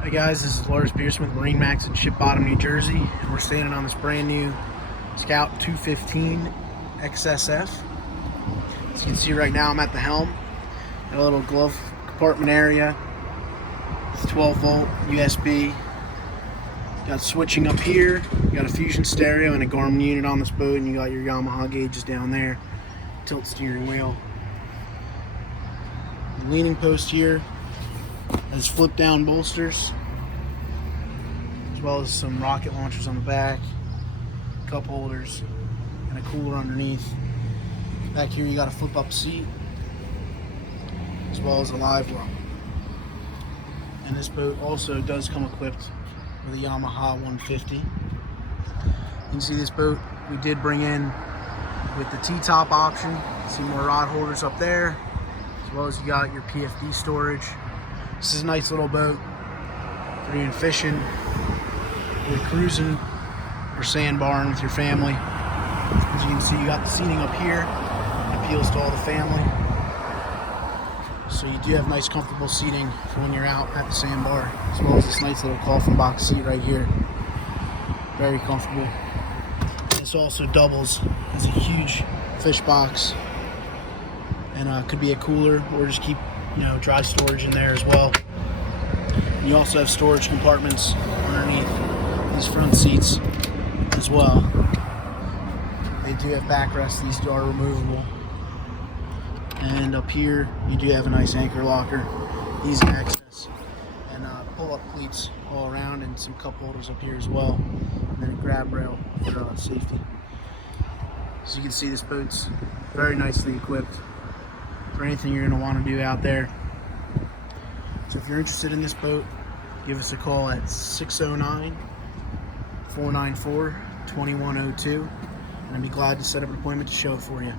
Hi guys, this is Lars Pearson with MarineMax in Ship Bottom, New Jersey, and we're standing on this brand new Scout 215 XSF. As you can see right now, I'm at the helm. Got a little glove compartment area with 12 volt USB. Got switching up here. You got a Fusion stereo and a Garmin unit on this boat, and you got your Yamaha gauges down there. Tilt steering wheel. The leaning post here has flip down bolsters, as well as some rocket launchers on the back, cup holders, and a cooler underneath. Back here you got a flip up seat, as well as a live well. And this boat also does come equipped with a Yamaha 150. You can see this boat we did bring in with the T-top option. See more rod holders up there, as well as you got your PFD storage. This is a nice little boat for doing fishing, or cruising, or sandbarring with your family. As you can see, you got the seating up here. It appeals to all the family. So you do have nice comfortable seating for when you're out at the sandbar, as well as this nice little coffin box seat right here. Very comfortable. This also doubles as a huge fish box, and could be a cooler, or just keep dry storage in there as well. You also have storage compartments underneath these front seats as well. They do have backrests. These are removable. And up here you do have a nice anchor locker, easy access, and pull-up cleats all around, and some cup holders up here as well, and then a grab rail for safety. So you can see this boat's very nicely equipped for anything you're going to want to do out there. So if you're interested in this boat, give us a call at 609-494-2102, and I'd be glad to set up an appointment to show it for you.